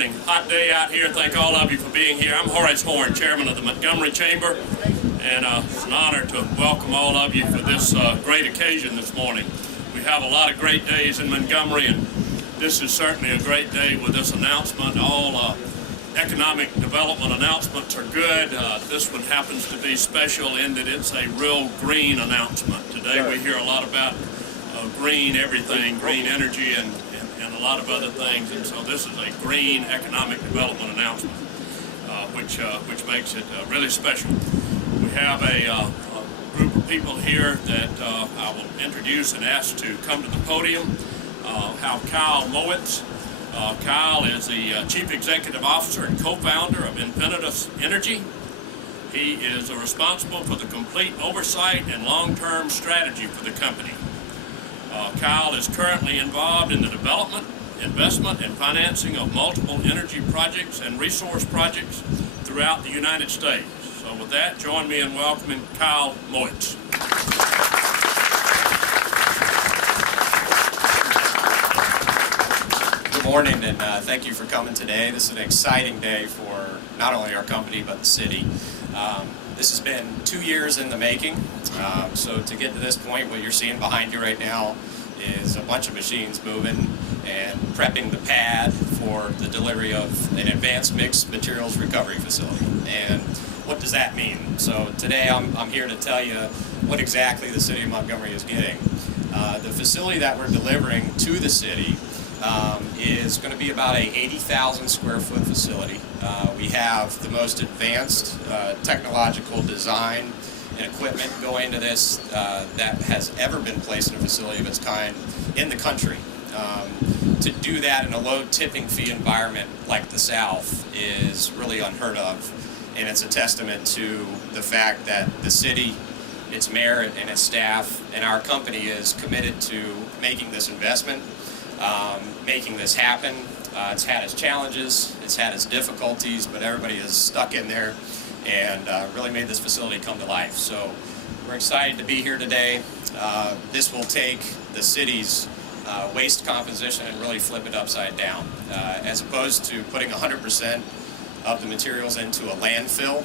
morning. Hot day out here. Thank all of you for being here. I'm Horace Horn, Chairman of the Montgomery Chamber, and it's an honor to welcome all of you for this great occasion this morning. We have a lot of great days in Montgomery, and this is certainly a great day with this announcement. All economic development announcements are good. This one happens to be special in that it's a real green announcement. Today we hear a lot about green everything, green energy, and a lot of other things, and so this is a green economic development announcement, which makes it really special. We have a group of people here that I will introduce and ask to come to the podium. Have Kyle Mowitz. Kyle is the Chief Executive Officer and co-founder of Infinitus Energy. He is responsible for the complete oversight and long-term strategy for the company. Kyle is currently involved in the development, investment, and financing of multiple energy projects and resource projects throughout the United States. So with that, join me in welcoming Kyle Mowitz. Good morning, and thank you for coming today. This is an exciting day for not only our company but the city. This has been 2 years in the making, so to get to this point, what you're seeing behind you right now is a bunch of machines moving and prepping the pad for the delivery of an advanced mixed materials recovery facility. And what does that mean? So today I'm here to tell you what exactly the city of Montgomery is getting. The facility that we're delivering to the city is going to be about a 80,000 square foot facility. We have the most advanced technological design and equipment going into this that has ever been placed in a facility of its kind in the country. To do that in a low tipping fee environment like the South is really unheard of, and it's a testament to the fact that the city, its mayor and its staff, and our company is committed to making this investment, making this happen. It's had its challenges, it's had its difficulties, but everybody is stuck in there and really made this facility come to life. So we're excited to be here today. This will take the city's waste composition and really flip it upside down. As opposed to putting 100% of the materials into a landfill,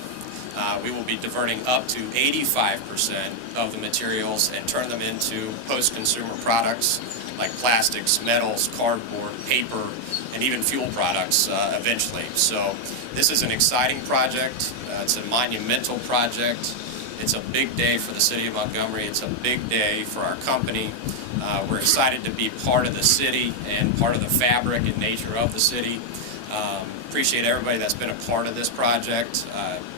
we will be diverting up to 85% of the materials and turn them into post-consumer products like plastics, metals, cardboard, paper, and even fuel products eventually. So this is an exciting project. It's a monumental project. It's a big day for the city of Montgomery. It's a big day for our company. We're excited to be part of the city and part of the fabric and nature of the city. Appreciate everybody that's been a part of this project.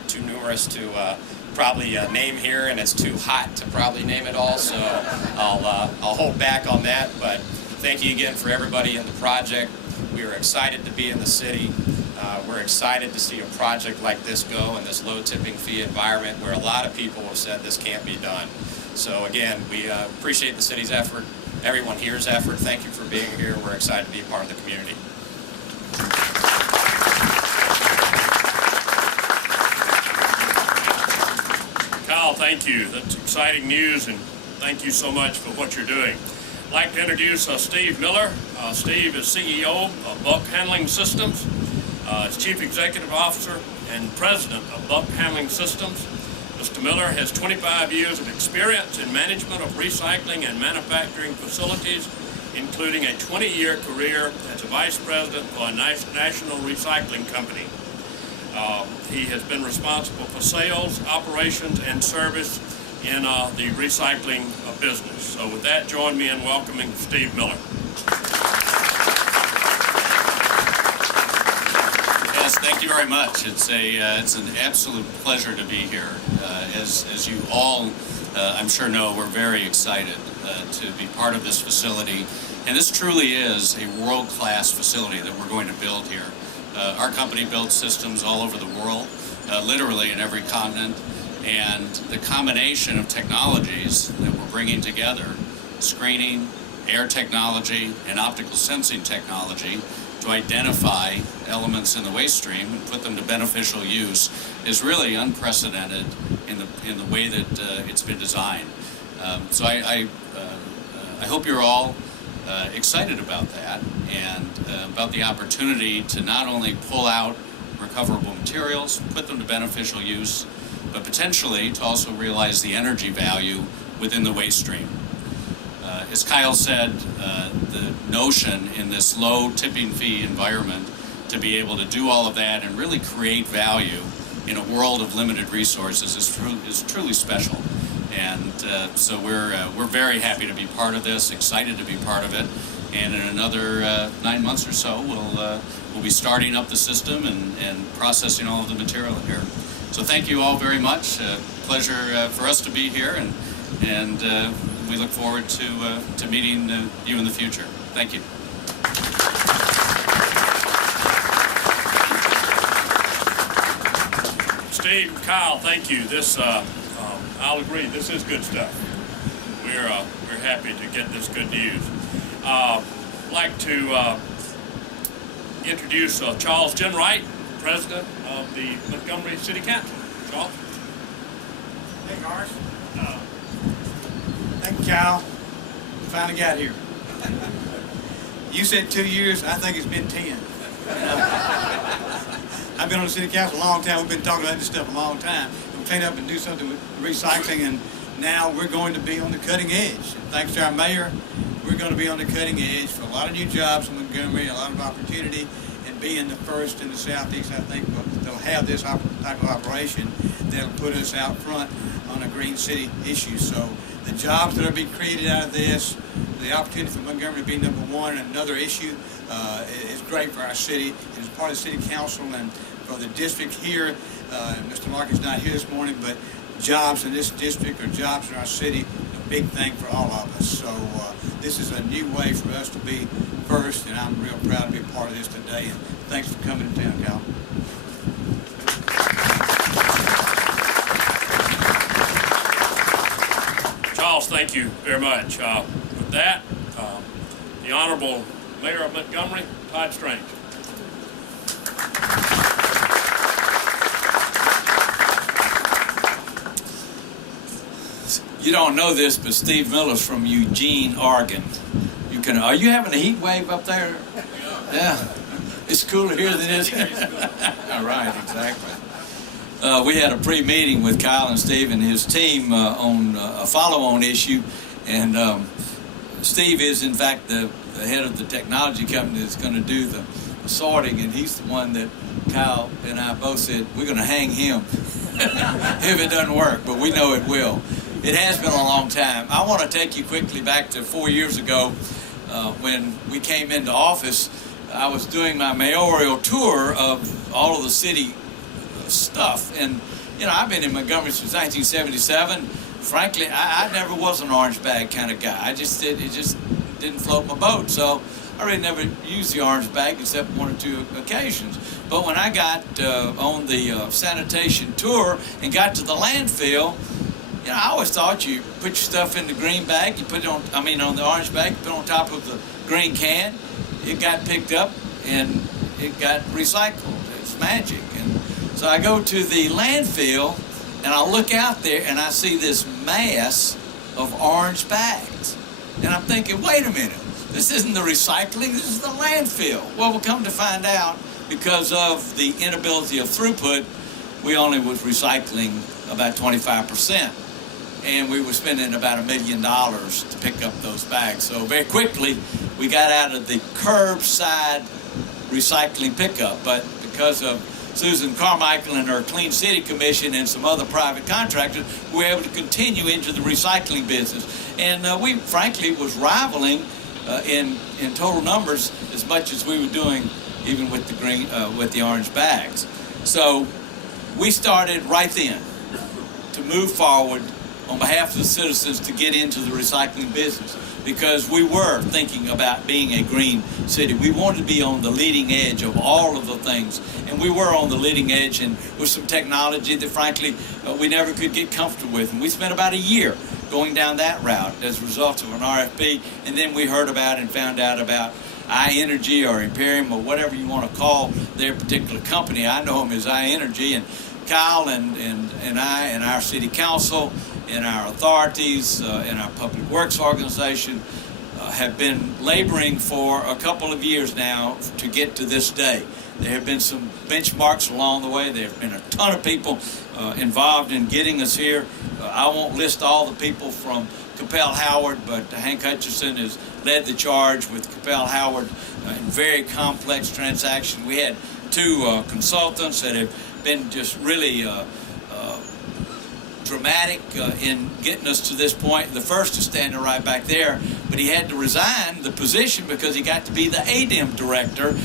Too numerous to probably name here, and it's too hot to probably name it all, so I'll hold back on that. But thank you again for everybody in the project. We are excited to be in the city. We're excited to see a project like this go in this low tipping fee environment where a lot of people have said this can't be done. So again, we appreciate the city's effort, everyone here's effort. Thank you for being here. We're excited to be a part of the community. Kyle, thank you. That's exciting news, and thank you so much for what you're doing. I'd like to introduce Steve Miller. Steve is CEO of Bulk Handling Systems. Is Chief Executive Officer and President of Bulk Handling Systems. Mr. Miller has 25 years of experience in management of recycling and manufacturing facilities, including a 20-year career as a Vice President for a national recycling company. He has been responsible for sales, operations, and service in the recycling business. So with that, join me in welcoming Steve Miller. Yes, thank you very much. It's an absolute pleasure to be here. As you all, I'm sure know, we're very excited to be part of this facility. And this truly is a world-class facility that we're going to build here. Our company builds systems all over the world, literally in every continent, and the combination of technologies that we're bringing together, screening, air technology, and optical sensing technology, to identify elements in the waste stream and put them to beneficial use, is really unprecedented in the way that it's been designed. So I hope you're all excited about that and about the opportunity to not only pull out recoverable materials, put them to beneficial use, but potentially to also realize the energy value within the waste stream. As Kyle said, the notion in this low tipping fee environment to be able to do all of that and really create value in a world of limited resources is truly special. And so we're very happy to be part of this, excited to be part of it. And in another 9 months or so, we'll be starting up the system and processing all of the material in here. So thank you all very much. Pleasure for us to be here, and we look forward to meeting you in the future. Thank you. Steve, Kyle, thank you. This, I'll agree, this is good stuff. We're happy to get this good news. I'd like to introduce Charles Jenwright, President of the Montgomery City Council. Charles? Hey, Garth. Thank you, Kyle. Finally got here. You said 2 years. I think it's been 10. I've been on the city council a long time. We've been talking about this stuff a long time. We'll clean up and do something with recycling, and now we're going to be on the cutting edge. And thanks to our mayor, we're going to be on the cutting edge for a lot of new jobs in Montgomery, a lot of opportunity, and being the first in the Southeast. I think they'll have this type of operation that'll put us out front on a green city issue. So the jobs that are being created out of this, the opportunity for Montgomery to be number one and another issue is great for our city. And as part of the city council and for the district here, Mr. Larkin's not here this morning, but jobs in this district or jobs in our city, a big thing for all of us. So this is a new way for us to be first, and I'm real proud to be a part of this today. And thanks for coming to town, Cal. Charles, thank you very much. With that, the Honorable Mayor of Montgomery, Todd Strange. You don't know this, but Steve Miller's from Eugene, Oregon. Are you having a heat wave up there? Yeah. It's cooler here than it is. All right, exactly. We had a pre-meeting with Kyle and Steve and his team on a follow-on issue, and Steve is, in fact, the head of the technology company that's going to do the sorting, and he's the one that Kyle and I both said, we're going to hang him if it doesn't work, but we know it will. It has been a long time. I want to take you quickly back to 4 years ago when we came into office. I was doing my mayoral tour of all of the city stuff, and I've been in Montgomery since 1977. Frankly, I never was an orange bag kind of guy. It just didn't float my boat, so I really never used the orange bag except 1 or 2 occasions. But when I got on the sanitation tour and got to the landfill, I always thought you put your stuff in the green bag, you put it on the orange bag, you put it on top of the green can, it got picked up and it got recycled. It's magic. And so I go to the landfill and I look out there and I see this mass of orange bags. And I'm thinking, wait a minute, this isn't the recycling, this is the landfill. Well, we'll come to find out, because of the inability of throughput, we only was recycling about 25%. And we were spending about $1 million to pick up those bags. So very quickly, we got out of the curbside recycling pickup. But because of Susan Carmichael and her Clean City Commission and some other private contractors, we were able to continue into the recycling business. And we, frankly, was rivaling in total numbers as much as we were doing even with the orange bags. So we started right then to move forward on behalf of the citizens to get into the recycling business, because we were thinking about being a green city. We wanted to be on the leading edge of all of the things, and we were on the leading edge, and with some technology that frankly we never could get comfortable with. And we spent about a year going down that route as a result of an RFP, and then we heard about and found out about iEnergy or Imperium or whatever you want to call their particular company. I know them as iEnergy, and Kyle and I and our city council and our authorities and our public works organization have been laboring for a couple of years now to get to this day. There have been some benchmarks along the way. There have been a ton of people involved in getting us here. I won't list all the people from Capel Howard, but Hank Hutchison has led the charge with Capel Howard in very complex transactions. We had two consultants that have been just really dramatic in getting us to this point. The first is standing right back there, but he had to resign the position because he got to be the ADEM director.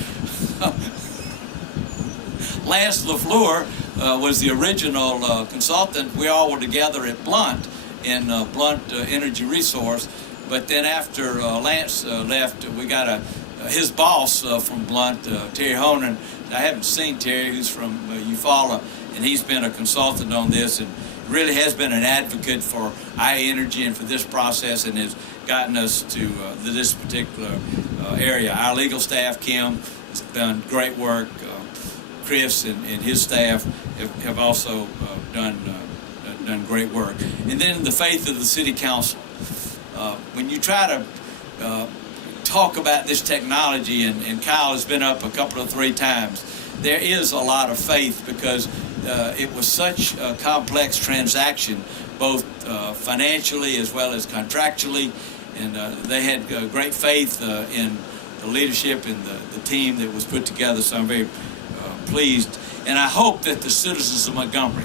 Lance LaFleur was the original consultant. We all were together at Blunt in Blunt Energy Resource, but then after Lance left, we got his boss from Blunt, Terry Honan. I haven't seen Terry, who's from Eufaula, and he's been a consultant on this and really has been an advocate for iEnergy and for this process, and has gotten us to this particular area. Our legal staff, Kim, has done great work. Chris and his staff have also done great work. And then the faith of the City Council. When you try to talk about this technology, and Kyle has been up a couple of three times, there is a lot of faith because it was such a complex transaction, both financially as well as contractually, and they had great faith in the leadership and the team that was put together, so I'm very pleased. And I hope that the citizens of Montgomery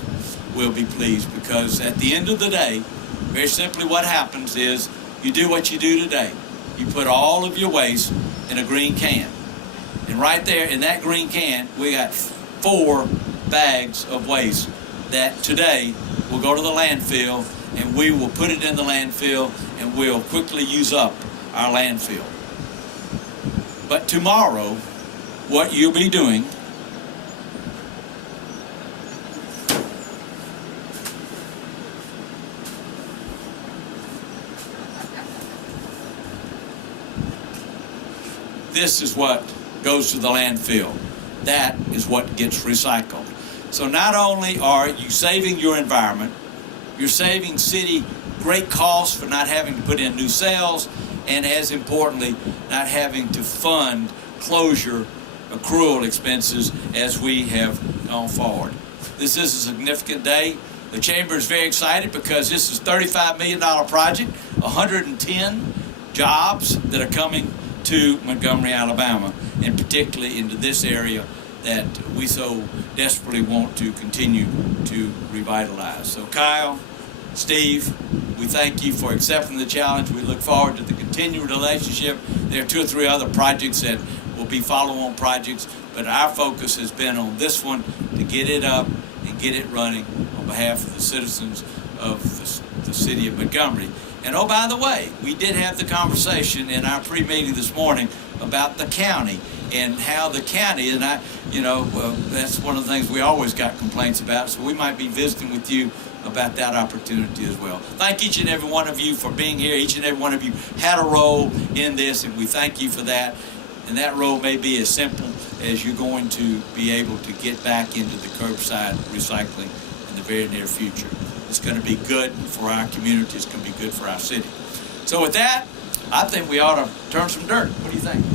will be pleased, because at the end of the day, very simply what happens is you do what you do today. You put all of your waste in a green can. And right there in that green can, we got 4 bags of waste that today will go to the landfill, and we will put it in the landfill, and we'll quickly use up our landfill. But tomorrow, what you'll be doing this is what goes to the landfill. That is what gets recycled. So not only are you saving your environment, you're saving city great costs for not having to put in new cells, and as importantly, not having to fund closure accrual expenses as we have gone forward. This is a significant day. The Chamber is very excited because this is a $35 million project, 110 jobs that are coming to Montgomery, Alabama, and particularly into this area that we so desperately want to continue to revitalize. So Kyle, Steve, we thank you for accepting the challenge. We look forward to the continued relationship. There are 2 or 3 other projects that will be follow-on projects, but our focus has been on this one to get it up and get it running on behalf of the citizens of the city of Montgomery. And oh, by the way, we did have the conversation in our pre-meeting this morning about the county and how the county, and that's one of the things we always got complaints about, so we might be visiting with you about that opportunity as well. Thank each and every one of you for being here. Each and every one of you had a role in this, and we thank you for that. And that role may be as simple as you're going to be able to get back into the curbside recycling in the very near future. It's going to be good for our community. It's going to be good for our city. So with that, I think we ought to turn some dirt. What do you think?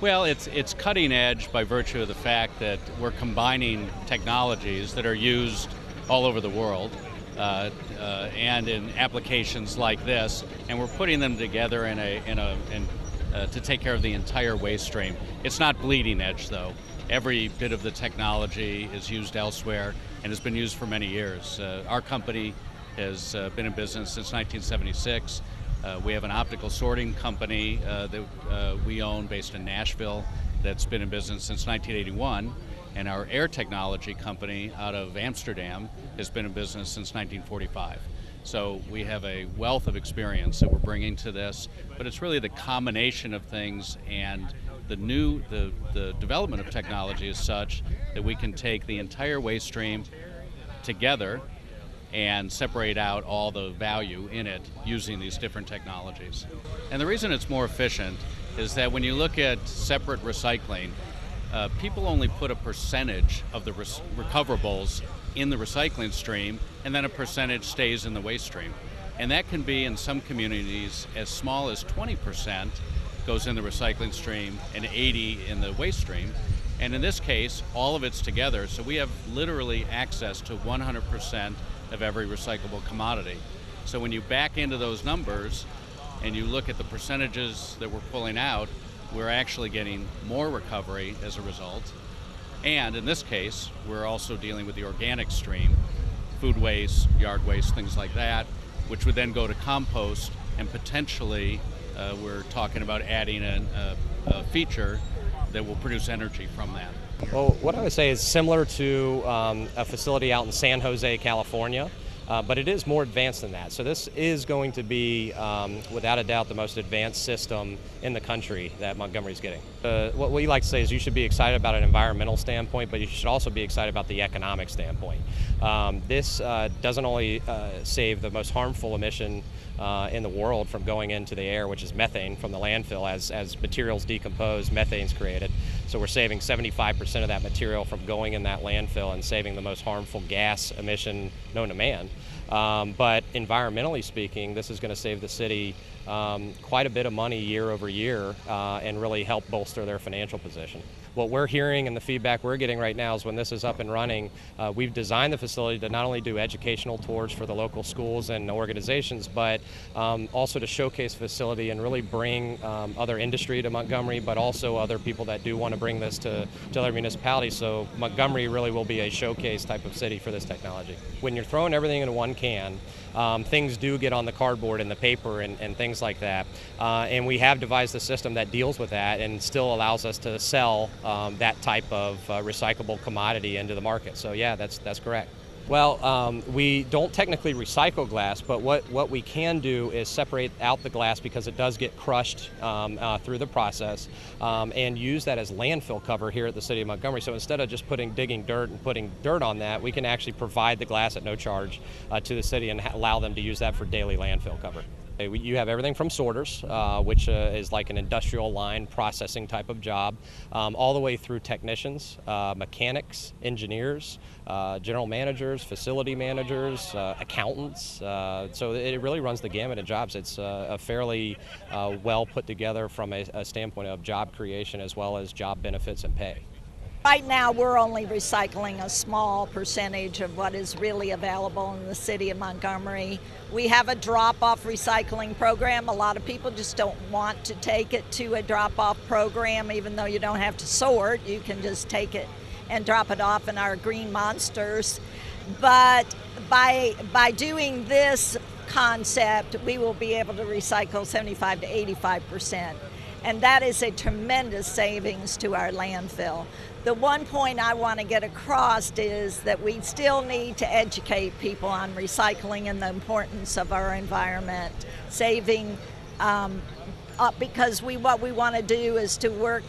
Well, it's cutting edge by virtue of the fact that we're combining technologies that are used all over the world and in applications like this, and we're putting them together to take care of the entire waste stream. It's not bleeding edge, though. Every bit of the technology is used elsewhere and has been used for many years. Our company has been in business since 1976. We have an optical sorting company that we own based in Nashville that's been in business since 1981, and our air technology company out of Amsterdam has been in business since 1945. So we have a wealth of experience that we're bringing to this, but it's really the combination of things, and the development of technology is such that we can take the entire waste stream together and separate out all the value in it using these different technologies. And the reason it's more efficient is that when you look at separate recycling, people only put a percentage of the recoverables in the recycling stream, and then a percentage stays in the waste stream. And that can be, in some communities, as small as 20% goes in the recycling stream and 80% in the waste stream. And in this case, all of it's together, so we have literally access to 100% of every recyclable commodity. So when you back into those numbers and you look at the percentages that we're pulling out, we're actually getting more recovery as a result. And in this case, we're also dealing with the organic stream, food waste, yard waste, things like that, which would then go to compost, and potentially we're talking about adding a feature that will produce energy from that. Well, what I would say is similar to a facility out in San Jose, California, but it is more advanced than that. So this is going to be, without a doubt, the most advanced system in the country that Montgomery's getting. What we like to say is you should be excited about an environmental standpoint, but you should also be excited about the economic standpoint. This doesn't only save the most harmful emission in the world from going into the air, which is methane from the landfill. As materials decompose, methane's created. So we're saving 75% of that material from going in that landfill and saving the most harmful gas emission known to man. But environmentally speaking, this is going to save the city quite a bit of money year over year and really help bolster their financial position. What we're hearing and the feedback we're getting right now is when this is up and running, we've designed the facility to not only do educational tours for the local schools and organizations, but also to showcase the facility and really bring other industry to Montgomery, but also other people that do want to bring this to other municipalities. So Montgomery really will be a showcase type of city for this technology. When you're throwing everything in one can, things do get on the cardboard and the paper and things like that. And we have devised a system that deals with that and still allows us to sell that type of recyclable commodity into the market. So yeah, that's correct. Well, we don't technically recycle glass, but what we can do is separate out the glass because it does get crushed through the process, and use that as landfill cover here at the City of Montgomery. So instead of just digging dirt and putting dirt on that, we can actually provide the glass at no charge to the city and allow them to use that for daily landfill cover. You have everything from sorters, which is like an industrial line processing type of job, all the way through technicians, mechanics, engineers, general managers, facility managers, accountants. So it really runs the gamut of jobs. It's a fairly well put together from a standpoint of job creation as well as job benefits and pay. Right now, we're only recycling a small percentage of what is really available in the city of Montgomery. We have a drop-off recycling program. A lot of people just don't want to take it to a drop-off program, even though you don't have to sort. You can just take it and drop it off in our green monsters. But by doing this concept, we will be able to recycle 75 to 85%. And that is a tremendous savings to our landfill. The one point I want to get across is that we still need to educate people on recycling and the importance of our environment, saving, because what we want to do is to work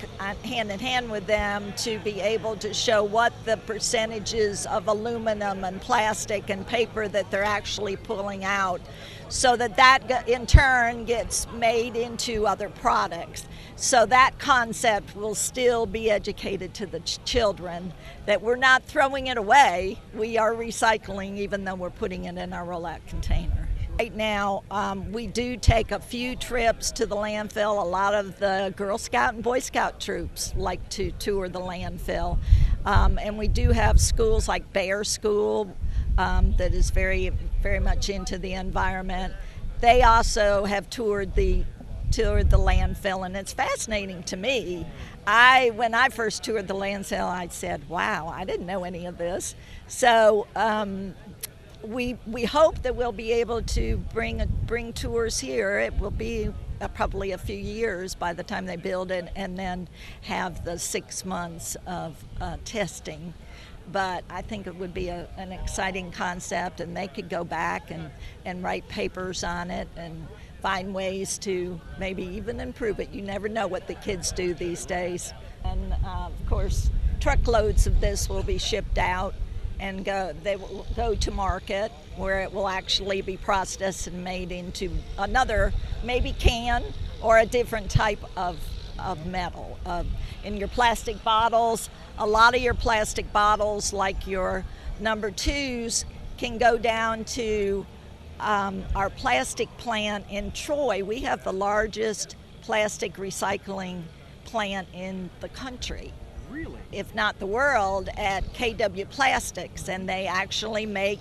hand in hand with them to be able to show what the percentages of aluminum and plastic and paper that they're actually pulling out, so that in turn gets made into other products. So that concept will still be educated to the children, that we're not throwing it away, we are recycling even though we're putting it in our rollout container. Right now, we do take a few trips to the landfill. A lot of the Girl Scout and Boy Scout troops like to tour the landfill. And we do have schools like Bear School that is very, very much into the environment. They also have toured the landfill, and it's fascinating to me. When I first toured the landfill, I said, wow, I didn't know any of this. So we hope that we'll be able to bring tours here. It will be probably a few years by the time they build it, and then have the 6 months of testing. But I think it would be an exciting concept, and they could go back and write papers on it and find ways to maybe even improve it. You never know what the kids do these days. And of course, truckloads of this will be shipped out and they will go to market, where it will actually be processed and made into another maybe can or a different type of of metal. In your plastic bottles, a lot of your plastic bottles, like your number 2s, can go down to our plastic plant in Troy. We have the largest plastic recycling plant in the country. Really? If not the world, at KW Plastics, and they actually make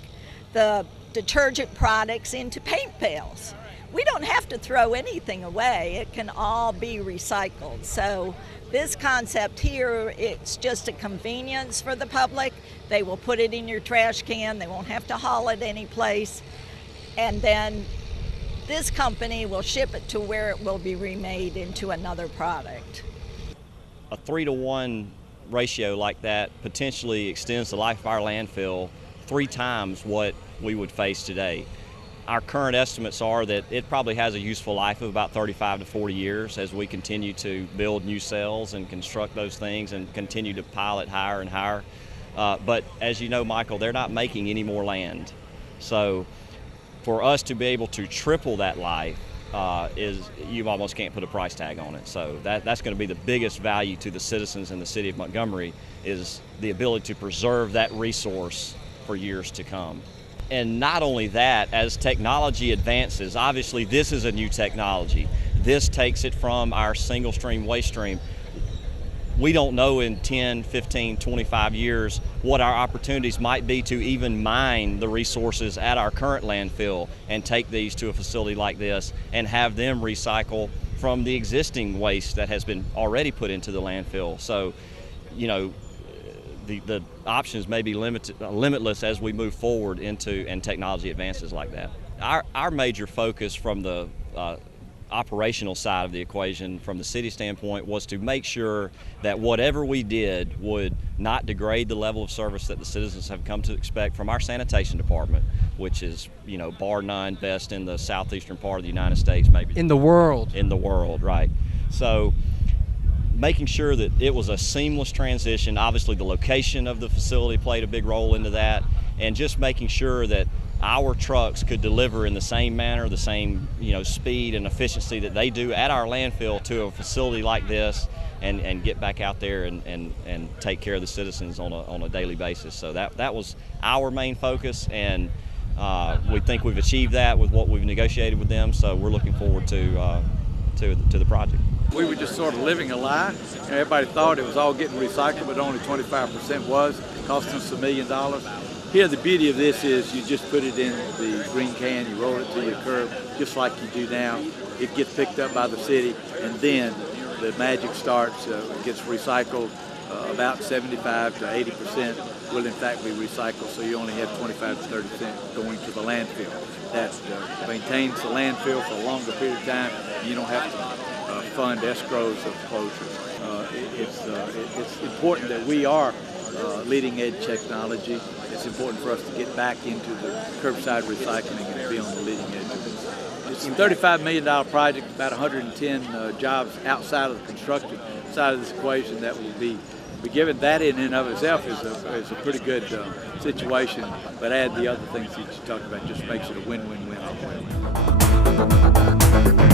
the detergent products into paint pails. We don't have to throw anything away. It can all be recycled. So this concept here, it's just a convenience for the public. They will put it in your trash can. They won't have to haul it anyplace. And then this company will ship it to where it will be remade into another product. A 3-to-1 ratio like that potentially extends the life of our landfill 3 times what we would face today. Our current estimates are that it probably has a useful life of about 35 to 40 years as we continue to build new cells and construct those things and continue to pile it higher and higher. But as you know, Michael, they're not making any more land. So for us to be able to triple that life you almost can't put a price tag on it. So that's going to be the biggest value to the citizens in the city of Montgomery, is the ability to preserve that resource for years to come. And not only that, as technology advances, obviously this is a new technology. This takes it from our single stream waste stream. We don't know in 10, 15, 25 years what our opportunities might be to even mine the resources at our current landfill and take these to a facility like this and have them recycle from the existing waste that has been already put into the landfill. So, you know, the options may be limitless as we move forward into and technology advances like that. Our major focus from the operational side of the equation from the city standpoint was to make sure that whatever we did would not degrade the level of service that the citizens have come to expect from our sanitation department, which is, you know, bar none best in the southeastern part of the United States, maybe. In the world. In the world, right. So making sure that it was a seamless transition. Obviously the location of the facility played a big role into that, and just making sure that our trucks could deliver in the same manner, the same, you know, speed and efficiency that they do at our landfill to a facility like this, and get back out there and take care of the citizens on a daily basis. So that was our main focus, and we think we've achieved that with what we've negotiated with them. So we're looking forward to the project. We were just sort of living a lie. You know, everybody thought it was all getting recycled, but only 25% was, costing us $1 million. Here, the beauty of this is you just put it in the green can, you roll it to your curb, just like you do now. It gets picked up by the city, and then the magic starts. It gets recycled. About 75 to 80% will in fact be recycled, so you only have 25 to 30% going to the landfill. That maintains the landfill for a longer period of time. You don't have to fund escrows of closure. It's important that we are leading edge technology. It's important for us to get back into the curbside recycling and be on the leading edge of it. It's a $35 million project, about 110 jobs outside of the construction side of this equation that will be given. That in and of itself is a pretty good situation, but add the other things that you talked about, just makes it a win-win-win all the way around.